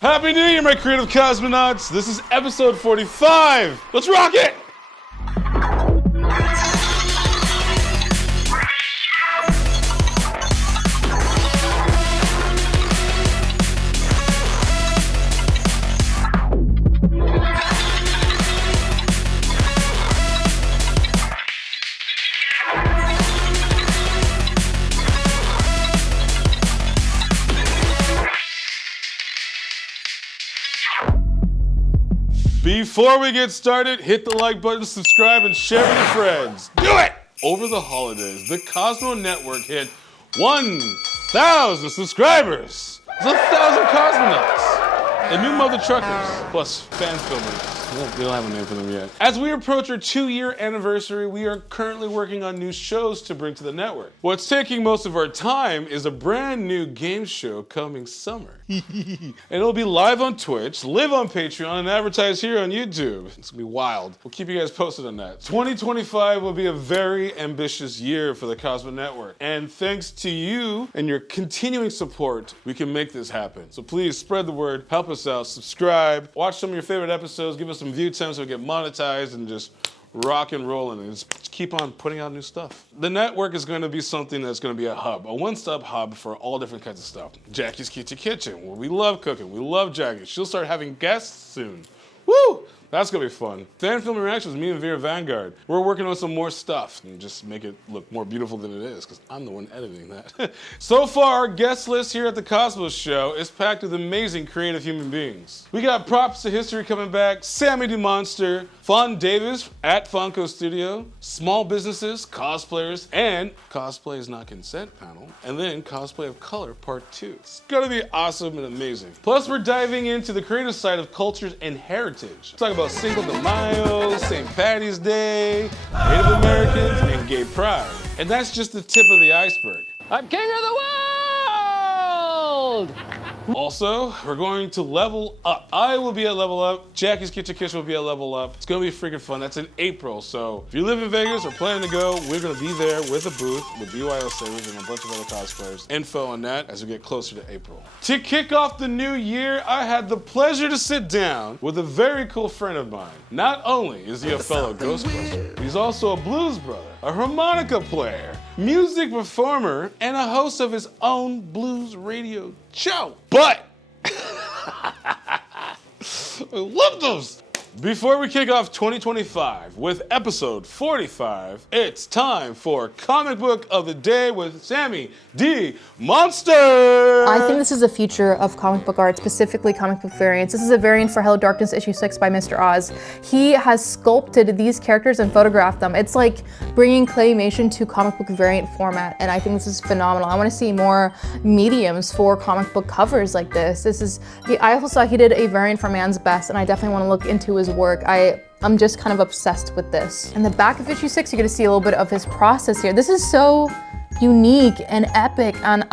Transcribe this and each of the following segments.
Happy New Year, my creative cosmonauts! This is episode 45! Let's rock it! Before we get started, hit the like button, subscribe, and share with your friends. Do it! Over the holidays, the Cosmo network hit 1,000 subscribers. It's 1,000 cosmonauts. And new mother truckers, plus fan filmers. We don't have a name for them yet. As we approach our 2-year anniversary, we are currently working on new shows to bring to the network. What's taking most of our time is a brand new game show coming summer. And it'll be live on Twitch, live on Patreon, and advertise here on YouTube. It's gonna be wild. We'll keep you guys posted on that. 2025 will be a very ambitious year for the Cosmo Network. And thanks to you and your continuing support, we can make this happen. So please spread the word, help us out, subscribe, watch some of your favorite episodes, give us some view time so we get monetized and just rock and rolling and just keep on putting out new stuff. The network is going to be something that's going to be a hub, a one-stop hub for all different kinds of stuff. Jackie's Kitchen, where we love cooking, we love Jackie. She'll start having guests soon. Woo! That's gonna be fun. Fan film reactions, me and Vera Vanguard. We're working on some more stuff and just make it look more beautiful than it is, because I'm the one editing that. So far, our guest list here at the Cosmo Show is packed with amazing creative human beings. We got Props to History coming back, Sami the Monster, Fawn Davis at Funko Studio, Small Businesses, Cosplayers, and Cosplay is Not Consent panel, and then Cosplay of Color Part 2. It's gonna be awesome and amazing. Plus, we're diving into the creative side of cultures and heritage. Talk about Cinco de Mayo, St. Patty's Day, Native Americans, and gay pride. And that's just the tip of the iceberg. I'm king of the world! Also, we're going to level up. I will be at level up. Jackie's Kitchen will be at level up. It's gonna be freaking fun. That's in April. So if you live in Vegas or planning to go, we're gonna be there with a booth with BYO Savers and a bunch of other cosplayers. Info on that as we get closer to April. To kick off the new year, I had the pleasure to sit down with a very cool friend of mine. Not only is he a fellow Ghostbuster, he's also a blues brother, a harmonica player, music performer, and a host of his own blues radio show. But I love those. Before we kick off 2025 with episode 45, it's time for Comic Book of the Day with Sami the Monster. I think this is a future of comic book art, specifically comic book variants. This is a variant for Hello Darkness issue 6 by Mr. Oz. He has sculpted these characters and photographed them. It's like bringing claymation to comic book variant format, and I think this is phenomenal. I want to see more mediums for comic book covers like this. I also saw he did a variant for Man's Best, and I definitely want to look into his work. I'm just kind of obsessed with this. In the back of issue 6, you're gonna see a little bit of his process here. This is so unique and epic, and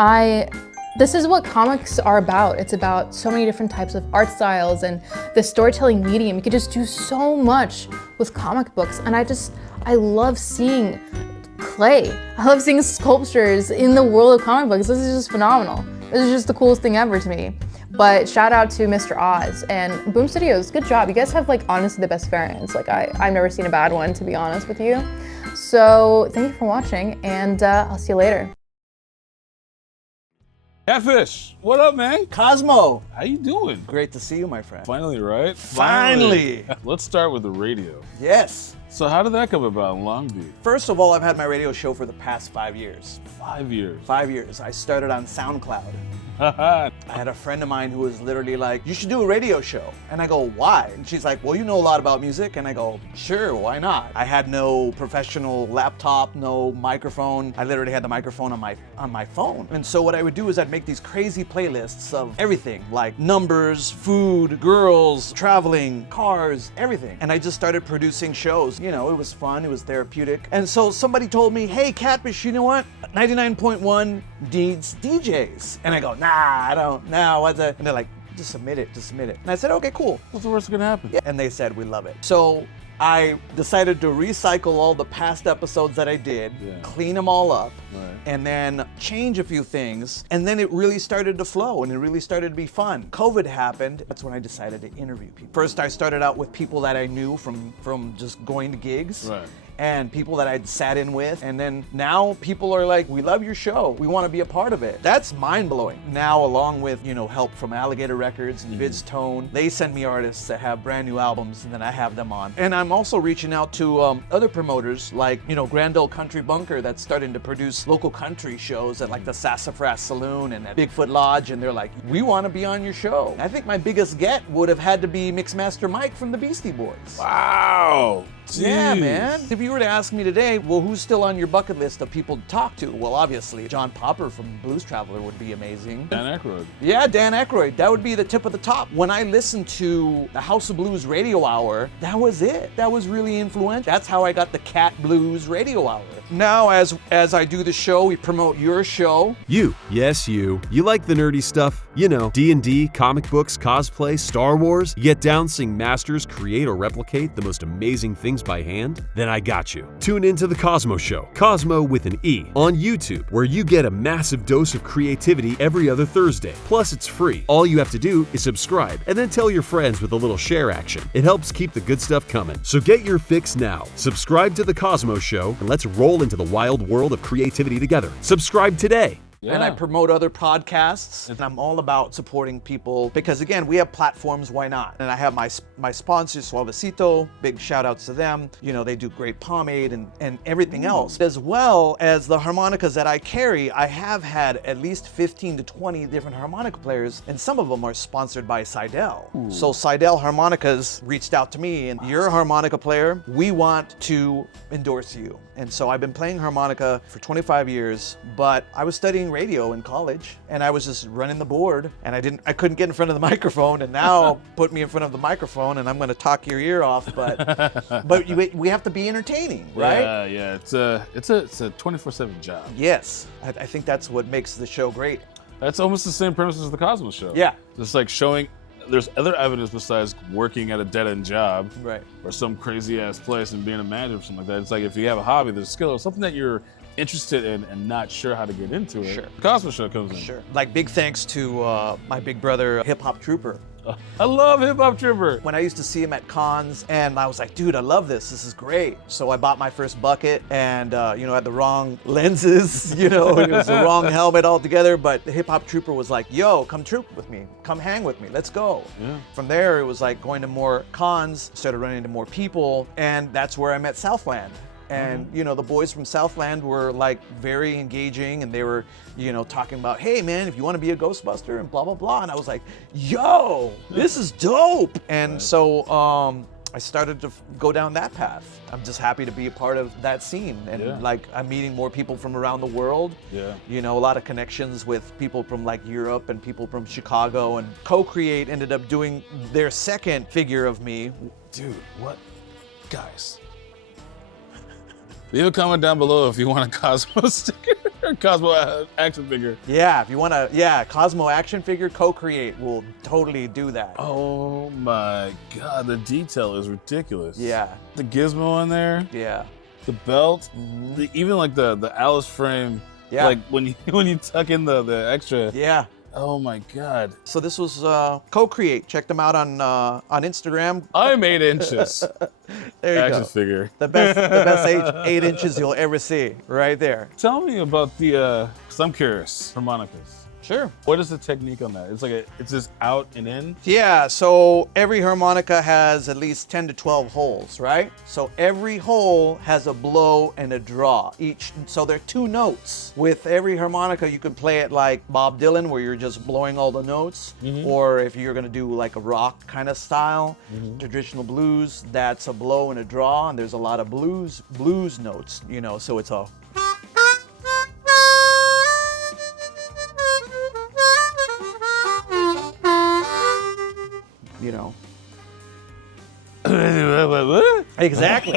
this is what comics are about. It's about so many different types of art styles and the storytelling medium. You could just do so much with comic books, and I love seeing clay. I love seeing sculptures in the world of comic books. This is just phenomenal. This is just the coolest thing ever to me. But shout out to Mr. Oz and Boom Studios, good job. You guys have honestly the best variants. I've never seen a bad one, to be honest with you. So thank you for watching, and I'll see you later. Catfish, what up, man? Cosmo, How you doing? great to see you, my friend. Finally, right? Finally. Let's start with the radio. Yes. So how did that come about in Long Beach? First of all, I've had my radio show for the past 5 years. 5 years. 5 years. I started on SoundCloud. Haha. I had a friend of mine who was literally like, you should do a radio show. And I go, why? And she's like, well, you know a lot about music. And I go, sure, why not? I had no professional laptop, no microphone. I literally had the microphone on my phone. And so what I would do is I'd make these crazy playlists of everything, like numbers, food, girls, traveling, cars, everything. And I just started producing shows. You know, it was fun, it was therapeutic. And so somebody told me, hey, Catfish, you know what? 99.1 needs DJs. And I go, nah, I don't, no, what's that? And they're like, just submit it. And I said, okay, cool. What's the worst that can happen? Yeah. And they said, we love it. So I decided to recycle all the past episodes that I did, clean them all up, and then change a few things. And then it really started to flow and it really started to be fun. COVID happened. That's when I decided to interview people. First, I started out with people that I knew from just going to gigs. And people that I'd sat in with. And then now people are like, we love your show. We want to be a part of it. That's mind-blowing. Now, along with, help from Alligator Records and Vid's Tone, they send me artists that have brand new albums and then I have them on. And I'm also reaching out to other promoters like, Grand Ole Country Bunker that's starting to produce local country shows at like the Sassafras Saloon and at Bigfoot Lodge. And they're like, we want to be on your show. I think my biggest get would have had to be Mixmaster Mike from the Beastie Boys. Wow. Jeez. Yeah, man. If you were to ask me today, well, who's still on your bucket list of people to talk to? Well, obviously, John Popper from Blues Traveler would be amazing. Dan Aykroyd. Yeah, Dan Aykroyd. That would be the tip of the top. When I listened to the House of Blues Radio Hour, that was it. That was really influential. That's how I got the Catbluz Radio Hour. Now, as I do the show, we promote your show. You, yes you. You like the nerdy stuff? D&D, comic books, cosplay, Star Wars? You get down seeing masters create or replicate the most amazing things by hand? Then I got you. Tune into The Cosmo Show, Cosmo with an E, on YouTube, where you get a massive dose of creativity every other Thursday. Plus, it's free. All you have to do is subscribe and then tell your friends with a little share action. It helps keep the good stuff coming. So get your fix now. Subscribe to The Cosmo Show and let's roll into the wild world of creativity together. Subscribe today. And I promote other podcasts, and I'm all about supporting people because, again, we have platforms, why not? And I have my sponsors, Suavecito, big shout outs to them. They do great pomade and everything else. As well as the harmonicas that I carry, I have had at least 15 to 20 different harmonica players, and some of them are sponsored by Seidel. So Seidel Harmonicas reached out to me, and you're a harmonica player, we want to endorse you. And so I've been playing harmonica for 25 years, but I was studying radio in college and I was just running the board and I couldn't get in front of the microphone, and now put me in front of the microphone and I'm going to talk your ear off, but we have to be entertaining, right? Yeah. It's a 24/7 job. Yes. I think that's what makes the show great. That's almost the same premise as the Cosmo Show. Yeah. Just like showing there's other evidence besides working at a dead-end job, right, or some crazy-ass place and being a manager or something like that. It's like if you have a hobby, there's a skill or something that you're interested in and not sure how to get into it. Sure. The Cosmo Show comes in. Sure. Like, big thanks to my big brother, Hip Hop Trooper. I love Hip Hop Trooper. When I used to see him at cons, and I was like, dude, I love this. This is great. So I bought my first bucket, and had the wrong lenses. It was the wrong helmet altogether. But the Hip Hop Trooper was like, yo, come troop with me, come hang with me, let's go. Yeah. From there, it was like going to more cons, started running into more people, and that's where I met Southland. And, the boys from Southland were like very engaging, and they were, talking about, hey man, if you want to be a Ghostbuster and blah, blah, blah. And I was like, yo, this is dope. And so I started to go down that path. I'm just happy to be a part of that scene. And I'm meeting more people from around the world. Yeah. A lot of connections with people from like Europe and people from Chicago. And Co-Create ended up doing their second figure of me. Dude, what? Guys. Leave a comment down below if you want a Cosmo sticker or Cosmo action figure. Yeah, if you want to, Cosmo action figure, Co-Create will totally do that. Oh my God, the detail is ridiculous. Yeah. The gizmo in there. Yeah. The belt. Even like the Alice frame. Yeah. Like when you tuck in the extra. Yeah. Oh my God. So this was Co-Create. Check them out on Instagram. I'm 8 inches. There you action go. figure. The best 8 inches you'll ever see, right there. Tell me about the, cause I'm curious, harmonicas. Sure. What is the technique on that? It's just out and in? Yeah, so every harmonica has at least 10 to 12 holes, right? So every hole has a blow and a draw each. So there are 2 notes. With every harmonica, you can play it like Bob Dylan, where you're just blowing all the notes. Or if you're gonna do like a rock kind of style, traditional blues, that's a blow and a draw. And there's a lot of blues notes, so it's a Exactly.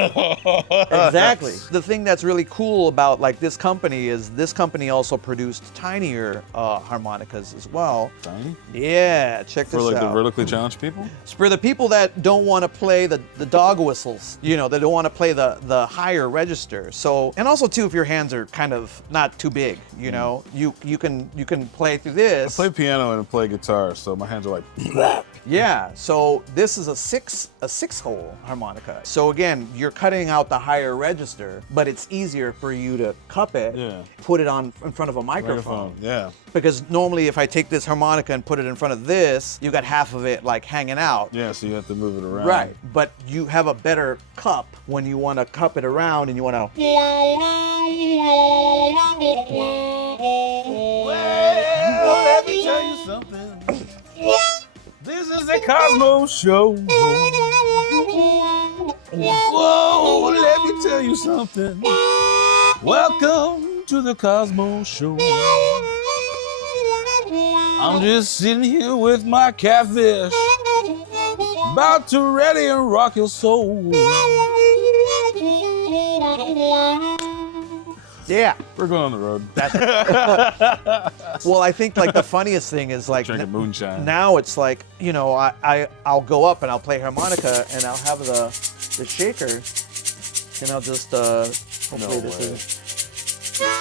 Exactly. The thing that's really cool about like this company is this company also produced tinier harmonicas as well. Tiny? Yeah, check this For like out. the vertically challenged people? It's for the people that don't want to play the dog whistles, you know, they don't want to play the higher register. So, and also too, if your hands are kind of not too big, you know, you can play through this. I play piano and play guitar, so my hands are like. Yeah, so this is a six-hole harmonica. So again, you're cutting out the higher register, but it's easier for you to cup it, put it on in front of a microphone. Yeah. Because normally if I take this harmonica and put it in front of this, you got half of it like hanging out. Yeah, so you have to move it around. Right, but you have a better cup when you want to cup it around and you want to. Well, let me tell you something. This is the Cosmo Show. Whoa, let me tell you something. Welcome to the Cosmo Show. I'm just sitting here with my catfish, about to ready and rock your soul. Yeah. We're going on the road. Well, I think like the funniest thing is like Drinking moonshine. now it's like, you know, I'll go up and I'll play harmonica and I'll have the shaker and I'll just hopefully No this way. is.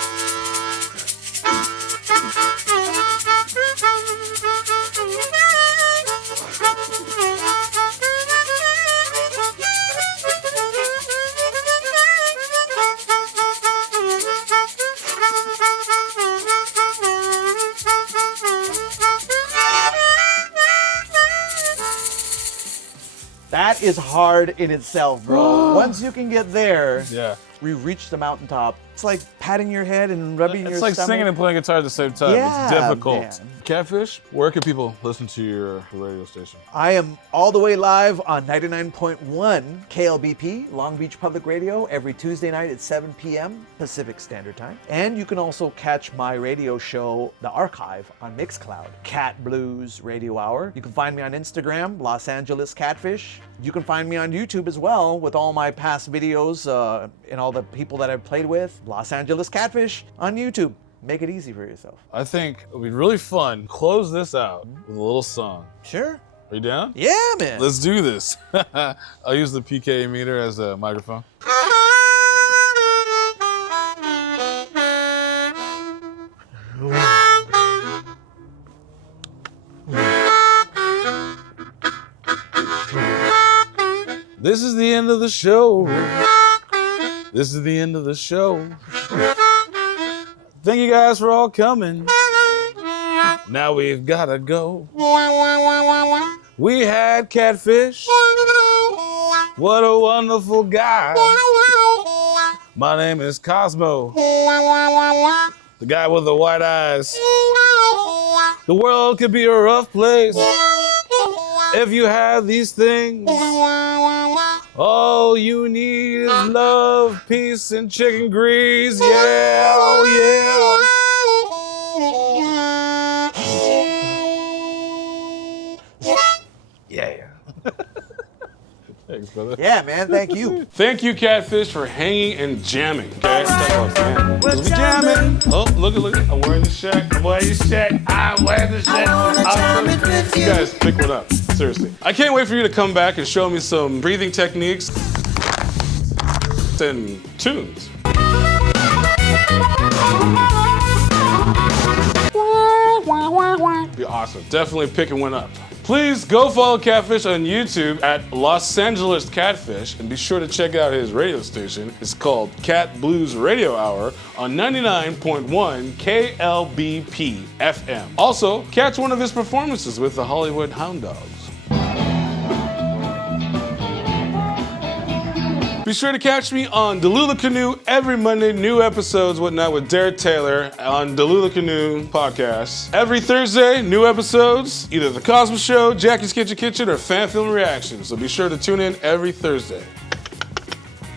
That is hard in itself, bro. Once you can get there, Yeah. we reach the mountaintop. It's like patting your head and rubbing your It's like stomach. singing and playing guitar at the same time. Yeah, It's difficult. man. Catfish, where can people listen to your radio station? I am all the way live on 99.1 KLBP, Long Beach Public Radio, every Tuesday night at 7 p.m. Pacific Standard Time. And you can also catch my radio show, The Archive, on Mixcloud, Catbluz Radio Hour. You can find me on Instagram, Los Angeles Catfish. You can find me on YouTube as well with all my past videos and all the people that I've played with. Los Angeles Catfish on YouTube. Make it easy for yourself. I think it would be really fun. Close this out with a little song. Sure. Are you down? Yeah, man. Let's do this. I'll use the PK meter as a microphone. This is the end of the show. This is the end of the show. Thank you guys for all coming. Now we've gotta go. We had Catfish. What a wonderful guy. My name is Cosmo. The guy with the white eyes. The world could be a rough place if you have these things. All you need is love, peace, and chicken grease. Yeah, oh yeah. Yeah. Thanks, brother. Yeah, man. Thank you. Thank you, Catfish, for hanging and jamming. Okay? We're jamming. Oh, look. I'm wearing the shirt. I'm wearing the shirt. You guys, pick one up. Seriously. I can't wait for you to come back and show me some breathing techniques and tunes. Be awesome. Definitely picking one up. Please go follow Catfish on YouTube at Los Angeles Catfish and be sure to check out his radio station. It's called Catbluz Radio Hour on 99.1 KLBP FM. Also, catch one of his performances with the Hollywood Hound Dogs. Be sure to catch me on Delula Canoe every Monday, new episodes, whatnot, with Derek Taylor on Delula Canoe podcast. Every Thursday, new episodes, either The Cosmo Show, Jackie's Kitchen, or Fan Film Reaction. So be sure to tune in every Thursday.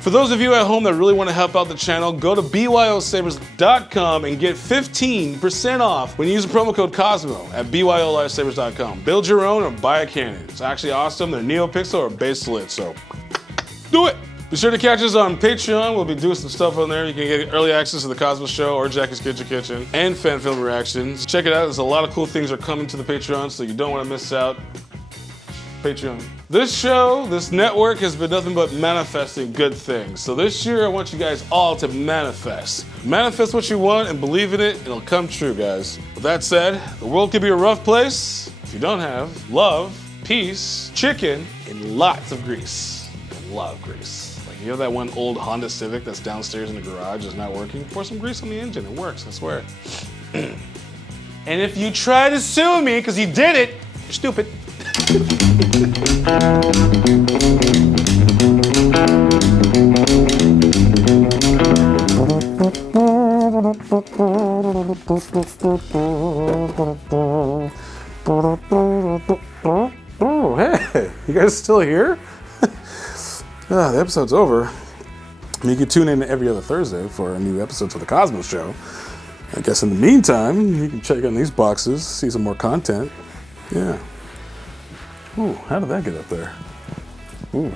For those of you at home that really want to help out the channel, go to byosavers.com and get 15% off when you use the promo code Cosmo at bylifesavers.com. Build your own or buy a Canon. It's actually awesome. They're NeoPixel or baselit, so do it. Be sure to catch us on Patreon. We'll be doing some stuff on there. You can get early access to the Cosmo Show or Jackie's Kitchen and fan film reactions. Check it out. There's a lot of cool things are coming to the Patreon, so you don't want to miss out. Patreon. This show, this network has been nothing but manifesting good things. So this year I want you guys all to manifest. Manifest what you want and believe in it, it'll come true, guys. With that said, the world could be a rough place if you don't have love, peace, chicken, and lots of grease. I love grease. Like you have that one old Honda Civic that's downstairs in the garage that's not working, pour some grease on the engine, it works, I swear. And if you try to sue me because you did it, you're stupid. Oh, hey, you guys still here? The episode's over. I mean, you can tune in every other Thursday for a new episode of the Cosmo Show. I guess in the meantime, you can check on these boxes, see some more content. Yeah. Ooh, how did that get up there? Ooh.